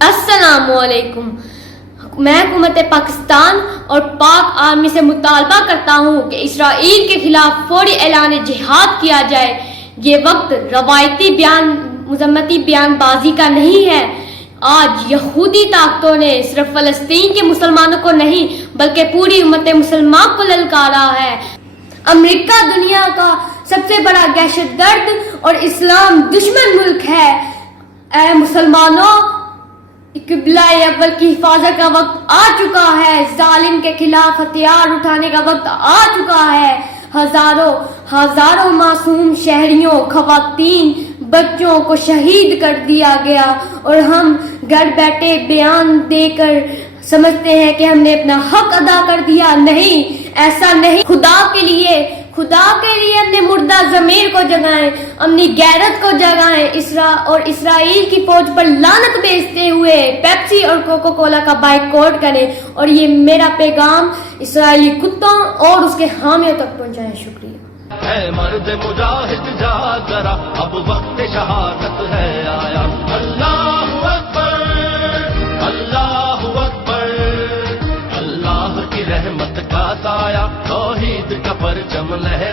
السلام علیکم. میں حکومت پاکستان اور پاک آرمی سے مطالبہ کرتا ہوں کہ اسرائیل کے خلاف فوری اعلان جہاد کیا جائے. یہ وقت روایتی مذمتی بیان بازی کا نہیں ہے. آج یہودی طاقتوں نے صرف فلسطین کے مسلمانوں کو نہیں بلکہ پوری امت مسلمان کو للکارا ہے. امریکہ دنیا کا سب سے بڑا دہشت گرد اور اسلام دشمن ملک ہے. اے مسلمانوں، قبلہ اول کی حفاظت کا وقت آ چکا ہے. ظالم کے خلاف ہتھیار اٹھانے کا وقت آ چکا ہے. ہزاروں معصوم شہریوں، خواتین، بچوں کو شہید کر دیا گیا اور ہم گھر بیٹھے بیان دے کر سمجھتے ہیں کہ ہم نے اپنا حق ادا کر دیا. نہیں، ایسا نہیں. خدا کے لیے اپنے مردہ ضمیر کو جگائیں، اپنی غیرت کو جگائیں. اور اسرائیل کی فوج پر لعنت بھیجتے ہوئے پیپسی اور کوکا کولا کا بائیکاٹ کریں. اور یہ میرا پیغام اسرائیلی کتوں اور اس کے حامیوں تک پہنچائیں. شکریہ. اے مرد مجاہد جا ذرا، اب وقت شہادت ہے آیا. اللہ اکبر، اللہ اکبر. اللہ کی رحمت کا سایہ، توحید کا پرچم لہرا.